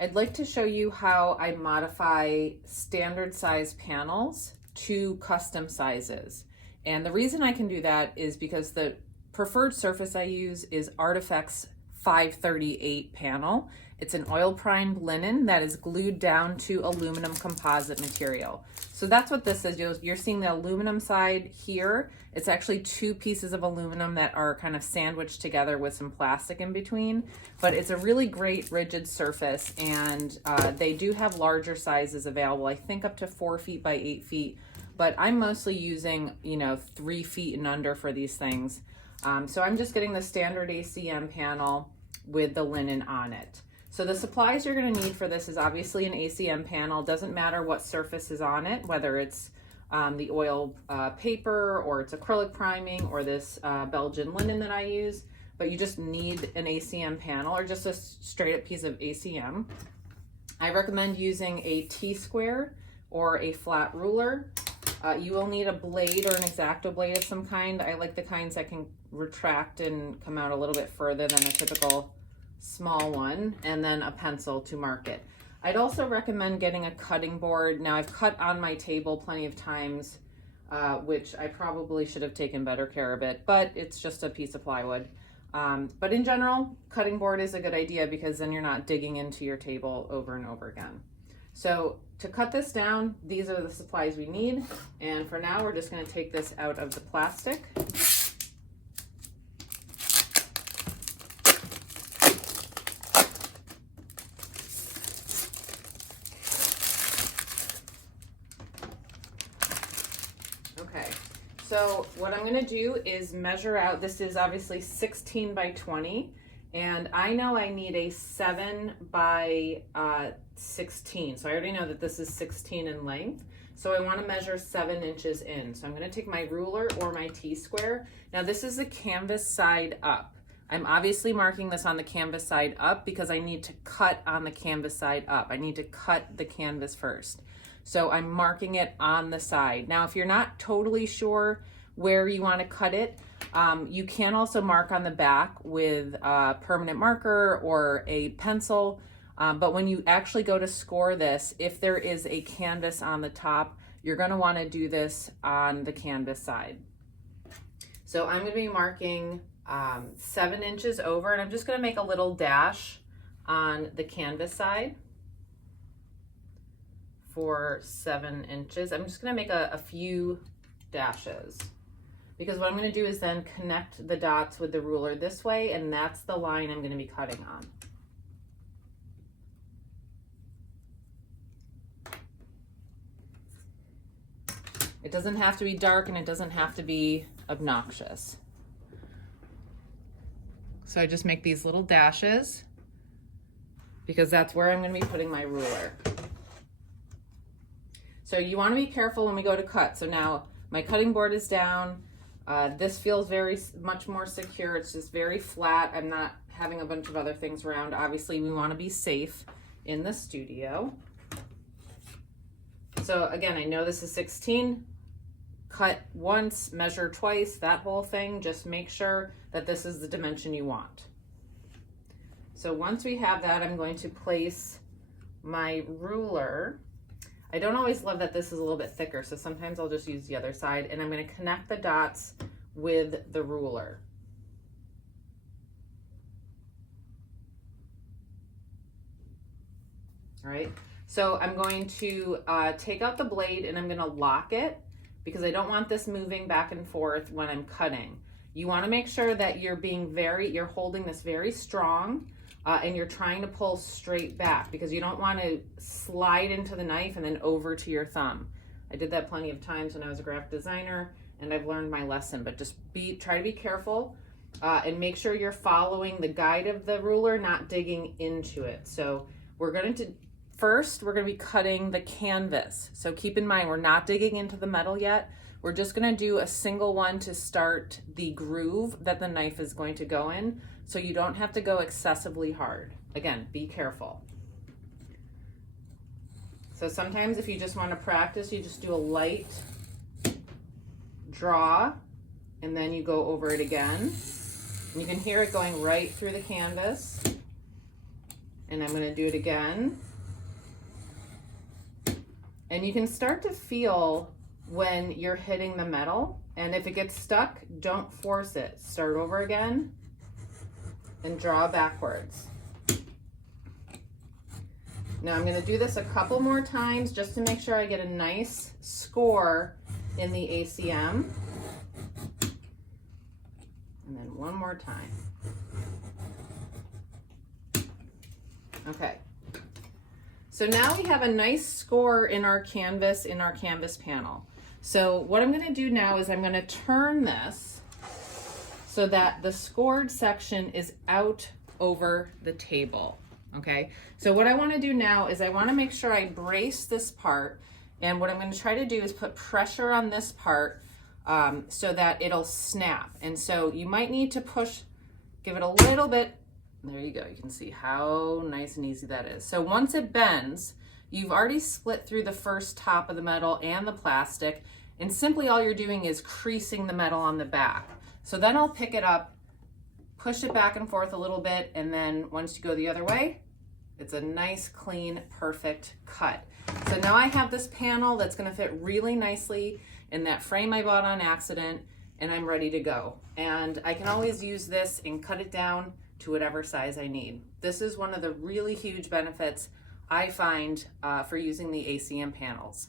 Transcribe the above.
I'd like to show you how I modify standard size panels to custom sizes. And the reason I can do that is because the preferred surface I use is Artefex 538 panel. It's an oil primed linen that is glued down to aluminum composite material. So that's what this is. You're seeing the aluminum side here. It's actually two pieces of aluminum that are kind of sandwiched together with some plastic in between, but it's a really great rigid surface, and they do have larger sizes available. I think up to 4 feet by 8 feet, but I'm mostly using, 3 feet and under for these things. So I'm just getting the standard ACM panel with the linen on it. So the supplies you're going to need for this is obviously an ACM panel. Doesn't matter what surface is on it, whether it's the oil paper or it's acrylic priming or this Belgian linen that I use, but you just need an ACM panel or just a straight up piece of ACM. I recommend using a T-square or a flat ruler. You will need a blade or an X-Acto blade of some kind. I like the kinds that can retract and come out a little bit further than a typical small one, and then a pencil to mark it. I'd also recommend getting a cutting board. Now, I've cut on my table plenty of times, which I probably should have taken better care of it, but it's just a piece of plywood. But in general, cutting board is a good idea because then you're not digging into your table over and over again. So to cut this down, these are the supplies we need. And for now, we're just going to take this out of the plastic. Okay, so what I'm going to do is measure out. This is obviously 16 by 20, and I know I need a 7 by 16. So I already know that this is 16 in length. So I want to measure 7 inches in. So I'm going to take my ruler or my T-square. Now this is the canvas side up. I'm obviously marking this on the canvas side up because I need to cut on the canvas side up. I need to cut the canvas first. So I'm marking it on the side. Now, if you're not totally sure where you want to cut it, you can also mark on the back with a permanent marker or a pencil. But when you actually go to score this, if there is a canvas on the top, you're going to want to do this on the canvas side. So I'm going to be marking 7 inches over, and I'm just going to make a little dash on the canvas side for 7 inches. I'm just going to make a few dashes because what I'm going to do is then connect the dots with the ruler this way, and that's the line I'm going to be cutting on. It doesn't have to be dark and it doesn't have to be obnoxious. So I just make these little dashes because that's where I'm going to be putting my ruler. So you want to be careful when we go to cut. So now my cutting board is down. This feels very much more secure. It's just very flat. I'm not having a bunch of other things around. Obviously, we want to be safe in the studio. So again, I know this is 16. Cut once, measure twice, that whole thing. Just make sure that this is the dimension you want. So once we have that, I'm going to place my ruler. I don't always love that this is a little bit thicker, so sometimes I'll just use the other side, and I'm going to connect the dots with the ruler. All right, so I'm going to take out the blade and I'm going to lock it because I don't want this moving back and forth when I'm cutting. You want to make sure that you're holding this very strong. And you're trying to pull straight back because you don't want to slide into the knife and then over to your thumb. I did that plenty of times when I was a graphic designer, and I've learned my lesson, but just try to be careful and make sure you're following the guide of the ruler, not digging into it. So we're going to be cutting the canvas. So keep in mind, we're not digging into the metal yet. We're just going to do a single one to start the groove that the knife is going to go in, so you don't have to go excessively hard. Again, be careful. So sometimes if you just want to practice, you just do a light draw and then you go over it again. And you can hear it going right through the canvas. And I'm going to do it again. And you can start to feel when you're hitting the metal, and if it gets stuck, don't force it. Start over again and draw backwards. Now I'm going to do this a couple more times just to make sure I get a nice score in the ACM. And then one more time. Okay. So now we have a nice score in our canvas panel. So what I'm going to do now is I'm going to turn this so that the scored section is out over the table. Okay, so what I want to do now is I want to make sure I brace this part, and what I'm going to try to do is put pressure on this part so that it'll snap. And so you might need to push, give it a little bit. There you go. You can see how nice and easy that is. So once it bends, you've already split through the first top of the metal and the plastic, and simply all you're doing is creasing the metal on the back. So then I'll pick it up, push it back and forth a little bit, and then once you go the other way, it's a nice, clean, perfect cut. So now I have this panel that's going to fit really nicely in that frame I bought on accident, and I'm ready to go. And I can always use this and cut it down to whatever size I need. This is one of the really huge benefits I find for using the ACM panels.